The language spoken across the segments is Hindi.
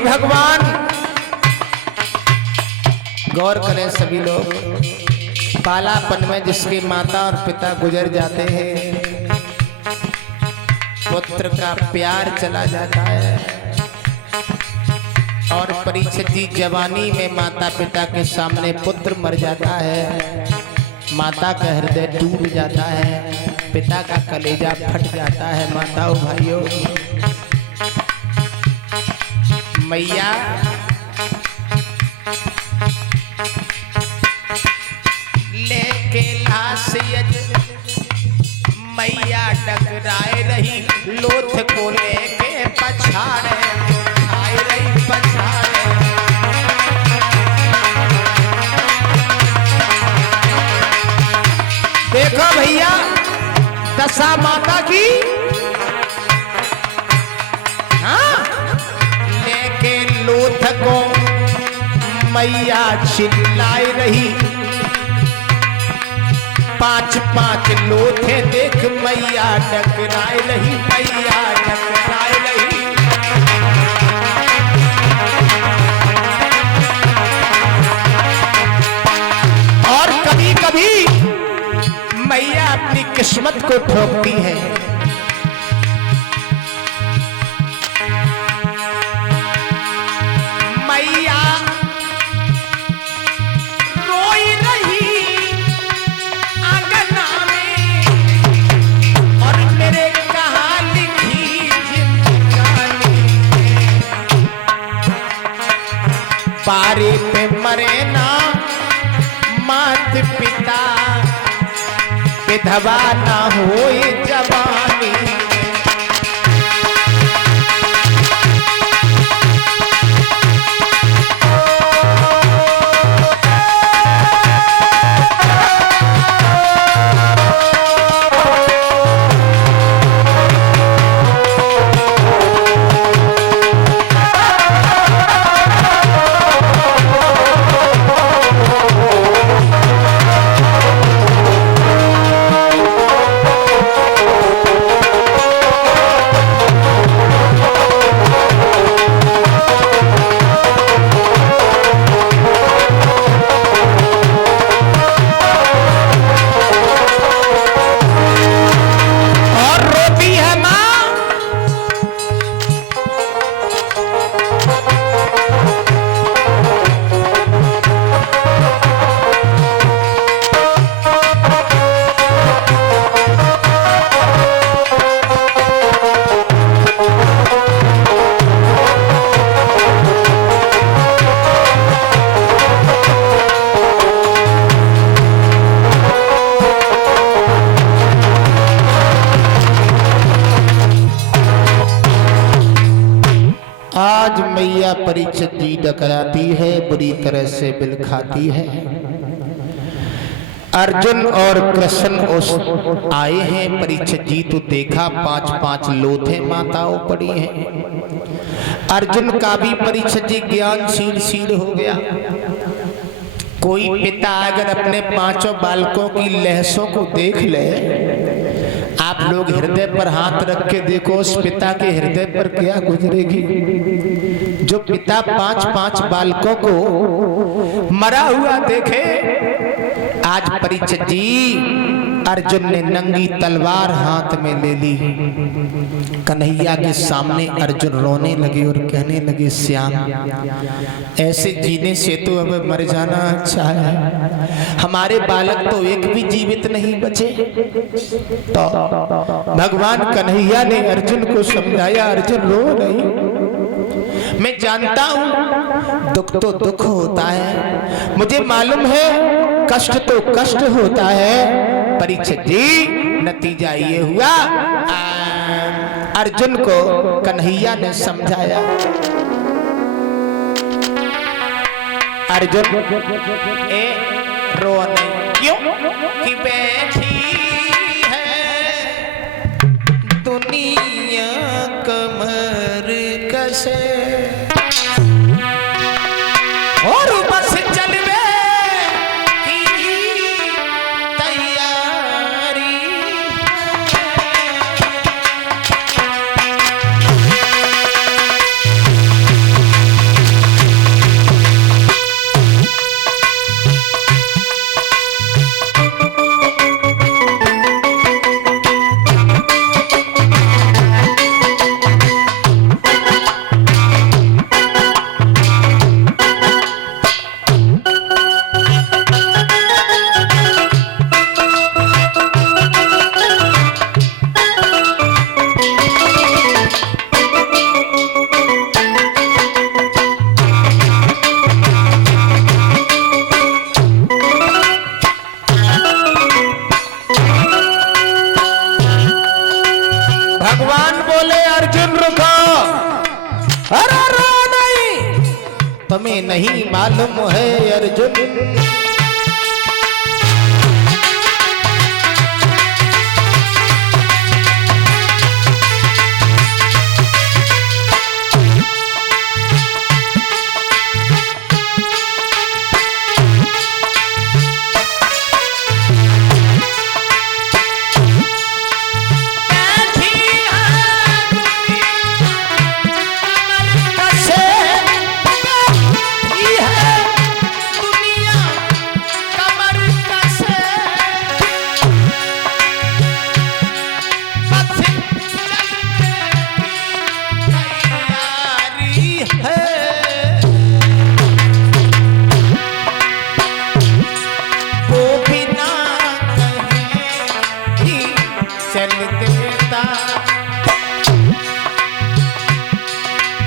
भगवान, गौर करें सभी लोग, बालापन में जिसके माता और पिता गुजर जाते हैं, पुत्र का प्यार चला जाता है, और परीक्षित जी जवानी में माता पिता के सामने पुत्र मर जाता है, माता का हृदय टूट जाता है, पिता का कलेजा फट जाता है। माताओं भाइयों, मैया लेके लाश मैया डगराए रही, लोथ को लेके पछाड़े आए रही पछाड़े। देखो भैया दशा माता की, हाँ, लेके लोथ को मैया चिल्लाई रही, 5-5 लोथे देख मैया डगराए रही, मैया डगराए रही। और कभी कभी मैया अपनी किस्मत को ठोकती है। मैया रोई रही आंगना में, और मेरे कहा लिखी जिंदगानी, पारे पे मरे ना मात पिता, विधवा ना होए जवानी। आज मैया परीक्षित जी डकराती है, बुरी तरह से बिल खाती है। अर्जुन और कृष्ण उस आए हैं, परीक्षित जी तो देखा 5-5 लोथे माताओं पड़ी हैं। अर्जुन का भी परीक्षित जी ज्ञान शील हो गया। कोई पिता अगर अपने 5 बालकों की लहसों को देख ले, आप लोग हृदय पर हाथ रख के देखो उस पिता के हृदय पर क्या गुजरेगी। जो पिता 5-5 बालकों को मरा हुआ देखे। आज परीक्षित जी, अर्जुन ने नंगी तलवार हाथ में ले ली, कन्हैया के सामने अर्जुन रोने लगे और कहने लगे, श्याम ऐसे जीने से तो हमें मर जाना अच्छा है, हमारे बालक तो एक भी जीवित नहीं बचे। तो भगवान कन्हैया ने अर्जुन को समझाया, अर्जुन रो नहीं, मैं जानता हूं दुख तो दुख होता है, मुझे मालूम है कष्ट तो कष्ट होता है। परीक्षित जी, नतीजा ये हुआ, अर्जुन को कन्हैया ने समझाया। अर्जुन ए रो नहीं, क्यों कि बैठी है दुनिया कमर कसे, और बस चलवे की तैयारी। हमें नहीं मालूम है अर्जुन।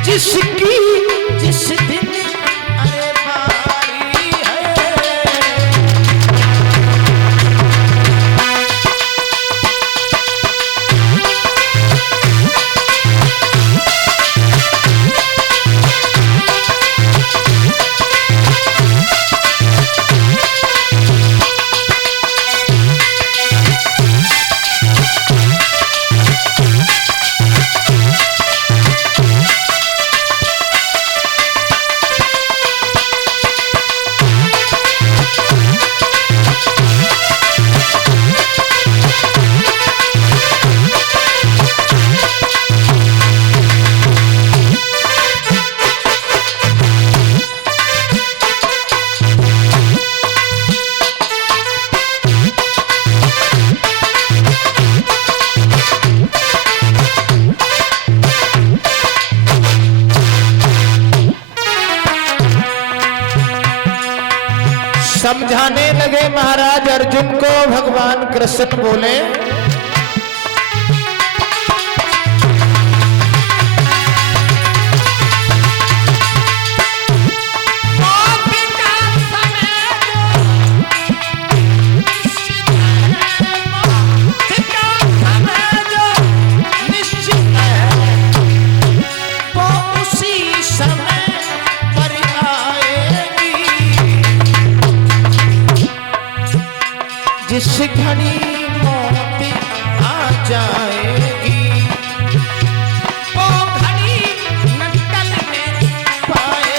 जिसकी जिस दिन अरे बारी है, समझाने लगे महाराज अर्जुन को। भगवान कृष्ण बोले, जिस घड़ी मौत आ जाएगी वो घड़ी न टलने पाएगी।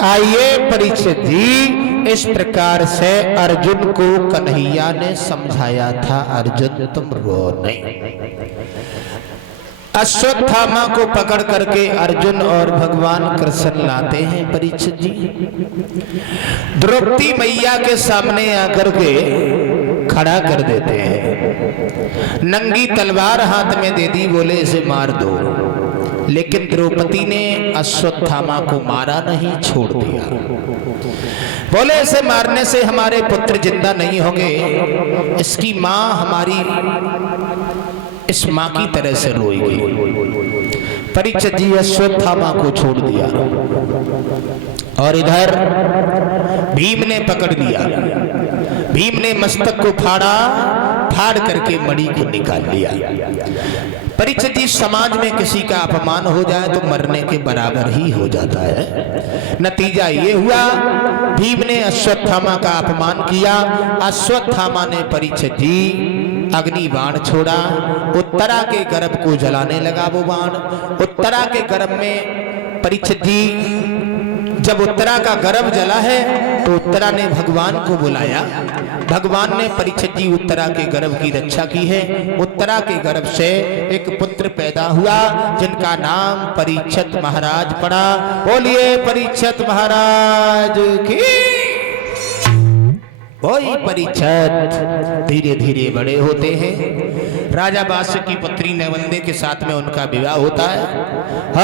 आइए परीक्षित जी, इस प्रकार से अर्जुन को कन्हैया ने समझाया था, अर्जुन तुम रो नहीं। अश्वत्थामा को पकड़ करके अर्जुन और भगवान कृष्ण लाते हैं परीक्षित जी। द्रौपदी मैया के सामने आकर के खड़ा कर देते हैं, नंगी तलवार हाथ में दे दी, बोले इसे मार दो। लेकिन द्रौपदी ने अश्वत्थामा को मारा नहीं, छोड़ दिया। बोले इसे मारने से हमारे पुत्र जिंदा नहीं होंगे, इसकी माँ हमारी इस माँ की तरह से रोएगी। परीक्षित जी अश्वत्थामा को छोड़ दिया और इधर भीम ने पकड़ लिया। भीम ने मस्तक को फाड़ा, फाड़ करके मणि को निकाल लिया। परीक्षित जी समाज में किसी का अपमान हो जाए तो मरने के बराबर ही हो जाता है। नतीजा ये हुआ, भीम ने अश्वत्थामा का अपमान किया। अश्वत्थामा ने परीक्षित जी अग्नि बाण छोड़ा, उत्तरा के गर्भ को जलाने लगा वो बाण। उत्तरा के गर्भ में परीक्षित जी जब उत्तरा का गर्भ जला है तो उत्तरा ने भगवान को बुलाया, भगवान ने परीक्षित जी उत्तरा के गर्भ की रक्षा की है। उत्तरा के गर्भ से एक पुत्र पैदा हुआ जिनका नाम परीक्षित महाराज पड़ा। बोलिए परीक्षित महाराज की। वही परीक्षित धीरे धीरे बड़े होते हैं। राजा बादशाह की पुत्री नैवंदे के साथ में उनका विवाह होता है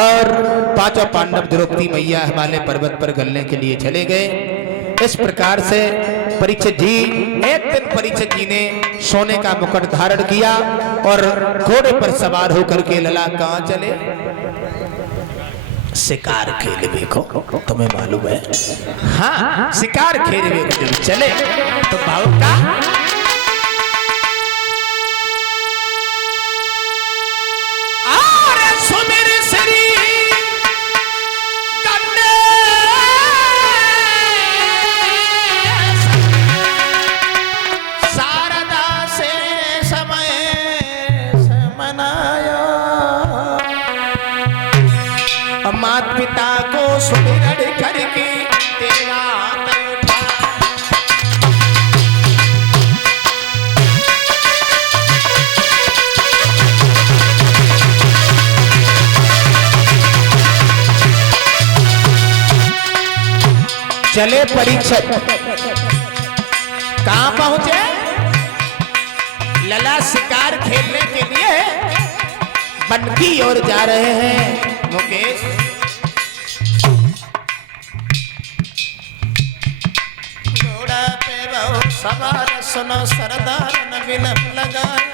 और पांचों पांडव द्रौपदी मैया हिमालय पर्वत पर गलने के लिए चले गए। इस प्रकार से परीक्षित जी, एक दिन परीक्षित जी ने सोने का मुकुट धारण किया और घोड़े पर सवार होकर के लला कहां चले? शिकार खेलने को। तुम्हें मालूम है? हाँ, शिकार खेलने को जब चले तो भाव का माता पिता को सुमिरन करके तेरा उठा। चले परीक्षित, कहां पहुंचे? लला शिकार खेलने के लिए वन की ओर जा रहे हैं। मुकेश, घोड़ा पे बहु सवार सुनो सरदार न विलम लगायो।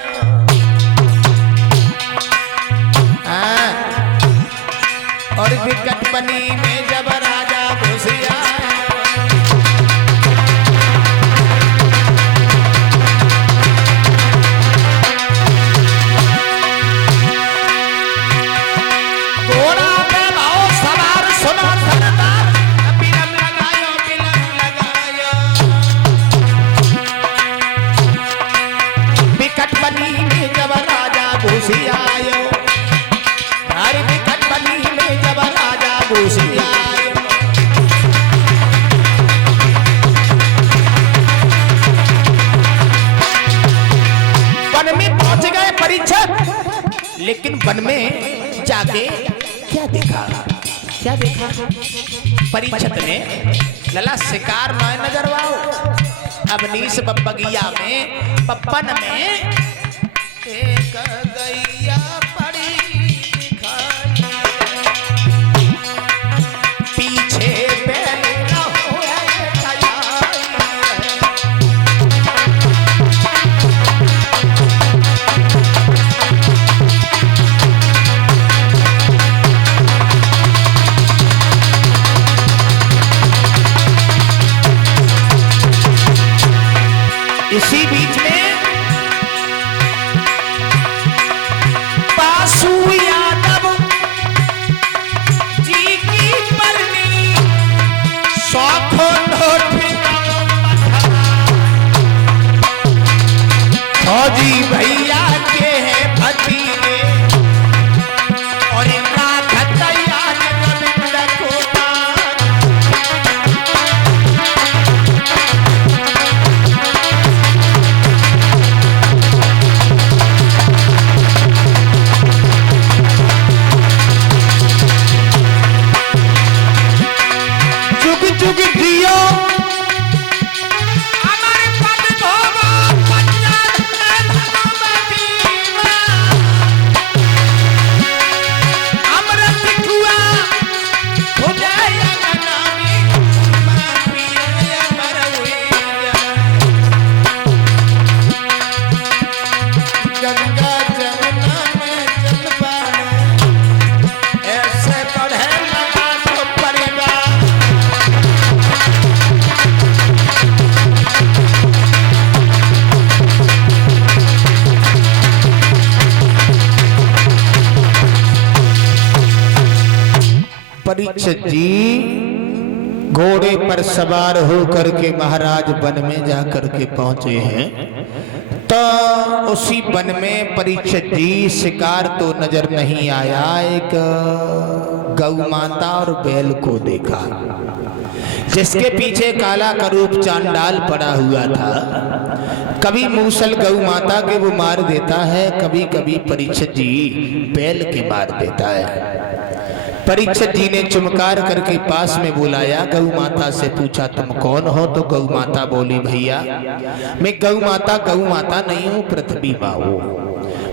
और विकट बनी में जब राजा घुस आया। वन में पहुंच गए परीक्षित, लेकिन वन में जाके क्या देखा? क्या देखा परीक्षित ने? लला शिकार न नजर आओ। अब नीस बगिया में पप्पन में एक गैया पड़ी दिखाई। पीछे बैल न होए इसी बीच में पासु यादव जी की परनी सौखों फौजी भैया के हैं भतीजे और इनका खतैया रविंद्र को जुग जियो हमारे पद भोगो पंजाब में भगवती अमृत हुआ हो गया नामी माफी अमर हुई गंगा जमुना में जल पाए ऐसे पढ़े लगा तो परिवार। परीक्षित जी घोड़े पर सवार होकर के महाराज वन में जाकर के पहुंचे हैं। तो उसी वन में परीक्षित जी शिकार तो नजर नहीं आया, एक गौ माता और बैल को देखा। जिसके पीछे काला करूप चांडाल पड़ा हुआ था। कभी मूसल गौ माता के वो मार देता है, कभी कभी परीक्षित जी बैल के मार देता है। परीक्षित जी ने चुमकार करके पास में बुलाया, गौ माता से पूछा तुम कौन हो? तो गौ माता बोली भैया मैं गौ माता नहीं हूँ, पृथ्वी माँ हूँ,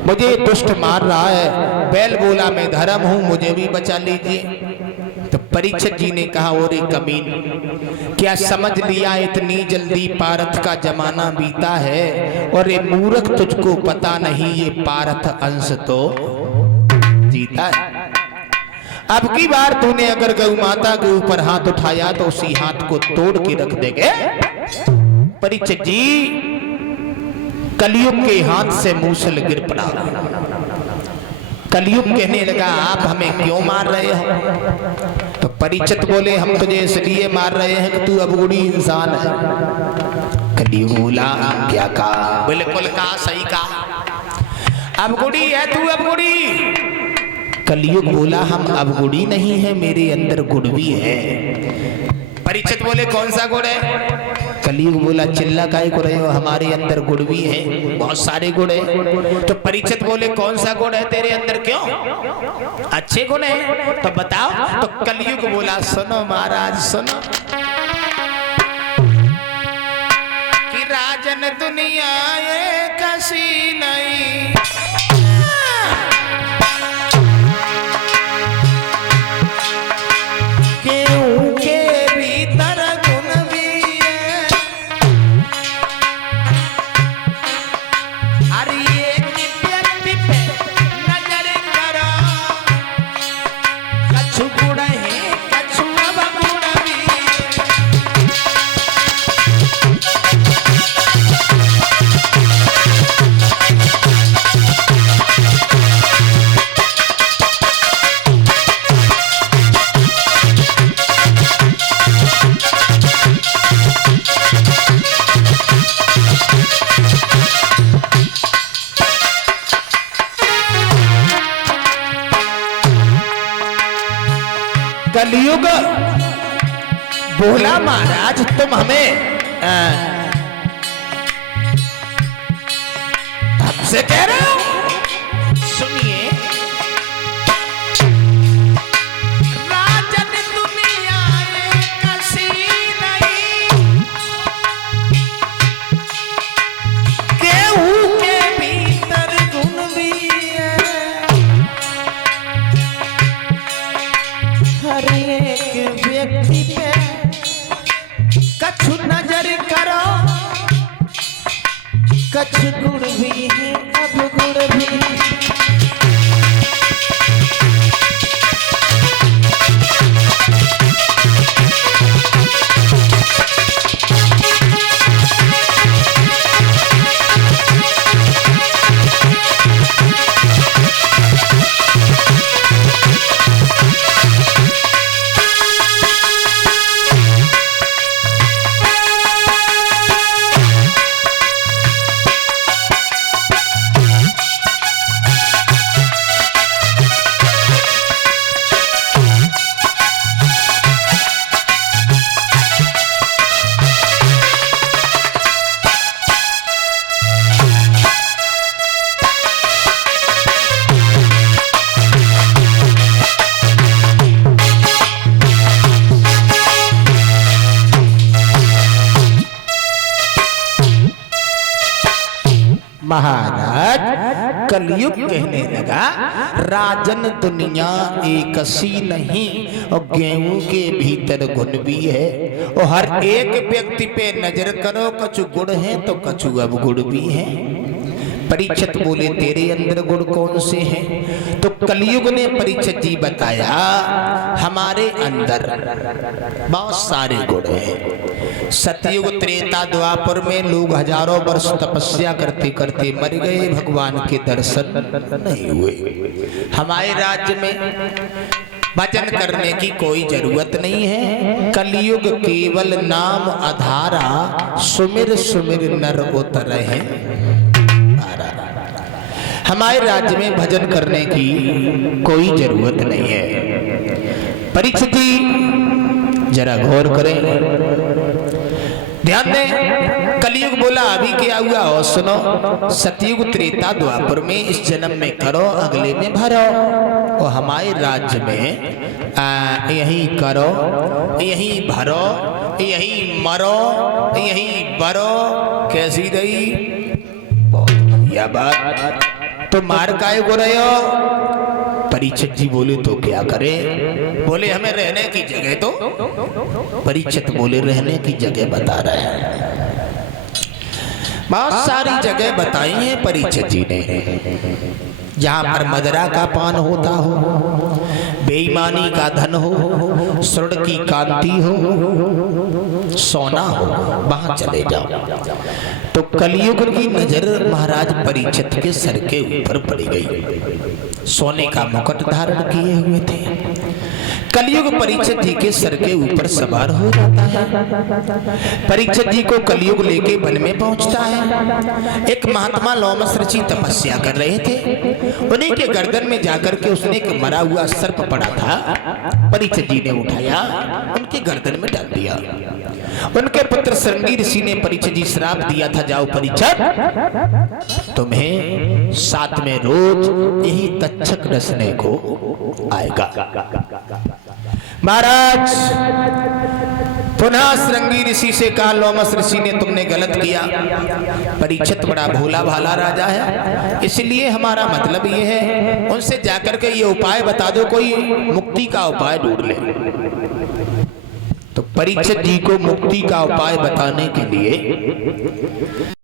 मुझे दुष्ट मार रहा है। बैल बोला मैं धर्म हूँ, मुझे भी बचा लीजिए। तो परीक्षित जी ने कहा ओरे कमीन, क्या समझ लिया इतनी जल्दी पारथ का जमाना बीता है? और ये मूर्ख तुझको पता नहीं ये पारथ अंश तो जीता है। अब की बार तूने अगर गौ माता के ऊपर हाथ उठाया तो उसी हाथ को तोड़ के रख देंगे। परीक्षित जी कलयुग के हाथ से मूसल गिर पड़ा। कलयुग कहने लगा आप हमें क्यों मार रहे हो? तो परीक्षित बोले हम तुझे इसलिए मार रहे हैं कि तू अवगुणी इंसान है। कलयुग बोला क्या कहा? बिल्कुल कहा, सही कहा, अवगुणी है तू, अवगुणी। कलयुग बोला हम अवगुणी नहीं है, मेरे अंदर गुण भी है। परीक्षित बोले कौन सा गुण है? कलयुग बोला चिल्ला काहे को रहे हो, हमारे अंदर गुण भी है, बहुत सारे गुण है। तो परीक्षित बोले कौन सा गुण है तेरे अंदर? क्यों अच्छे गुण है तो बताओ। तो कलयुग बोला सुनो महाराज सुनो, कि राजन दुनिया ये कसी नहीं, कलयुग बोला महाराज तुम हमें हमसे कह रहे हो? सुनिए, राजन दुनिया कसी नहीं, केहू के भीतर गुण भी है, हर एक व्यक्ति पे कछु नजर करो, कछु गुण भी है अवगुण भी। महाराज कलयुग कहने लगा राजन दुनिया एक सी नहीं, और गेहूं के भीतर गुण भी है, और हर एक व्यक्ति पे नजर करो, कछु गुण है तो कछु अवगुण भी है। परीक्षित बोले तेरे अंदर गुण कौन से हैं? तो कलयुग ने परीक्षित जी बताया हमारे अंदर बहुत सारे गुण हैं। सतयुग त्रेता द्वापर में लोग हजारों वर्ष तपस्या करते करते मर गए, भगवान के दर्शन नहीं हुए। हमारे राज्य में भजन करने की कोई जरूरत नहीं है, कलयुग केवल नाम आधारा, सुमिर सुमिर नर उतरे हैं। हमारे राज्य में भजन करने की कोई जरूरत नहीं है। परीक्षित जी जरा गौर करें, ध्यान दें। कलयुग बोला अभी क्या हुआ और सुनो। सतयुग त्रेता द्वापर में इस जन्म में करो, अगले में भरो, और हमारे राज्य में यही करो, यही भरो, यही मरो, यही बरो। कैसी रही? बहुत बढ़िया बात। तो मार काहे को रहे हो? परीक्षित जी बोले तो क्या करे? बोले हमें रहने की जगह तो। परीक्षित बोले रहने की जगह बता रहे हैं। बहुत सारी जगह बताई है परीक्षित जी ने, जहां पर मदरा का पान होता हो, बेईमानी का धन हो, स्वर्ण की कांति हो, सोना हो, वहां चले जाओ। तो कलयुग की नजर महाराज परीक्षित के सर के ऊपर पड़ गई। सोने का मुकुट धारण किए हुए थे। कलयुग परीक्षित जी के सर के ऊपर सवार हो जाता है। परीक्षित जी को कलयुग लेके वन में पहुंचता है। एक महात्मा लोमस ऋषि तपस्या कर रहे थे। उन्हीं के गर्दन में जाकर के उसने एक मरा हुआ सर्प पड़ा था। परीक्षित जी ने उठाया, उनके गर्दन में डाल दिया। उनके पुत्र श्रृंगी ऋषि ने परीक्षित जी श्राप दिया था, जाओ परीक्षित, तुम्हें साथ में रोज यही तक्षक रसने को आएगा। महाराज पुनः श्रृंगी ऋषि से कहा, लोमस ऋषि ने तुमने गलत किया। परीक्षित बड़ा भोला भाला राजा है, इसलिए हमारा मतलब ये है उनसे जाकर के ये उपाय बता दो, कोई मुक्ति का उपाय ढूंढ ले। तो परीक्षित जी को मुक्ति का उपाय बताने के लिए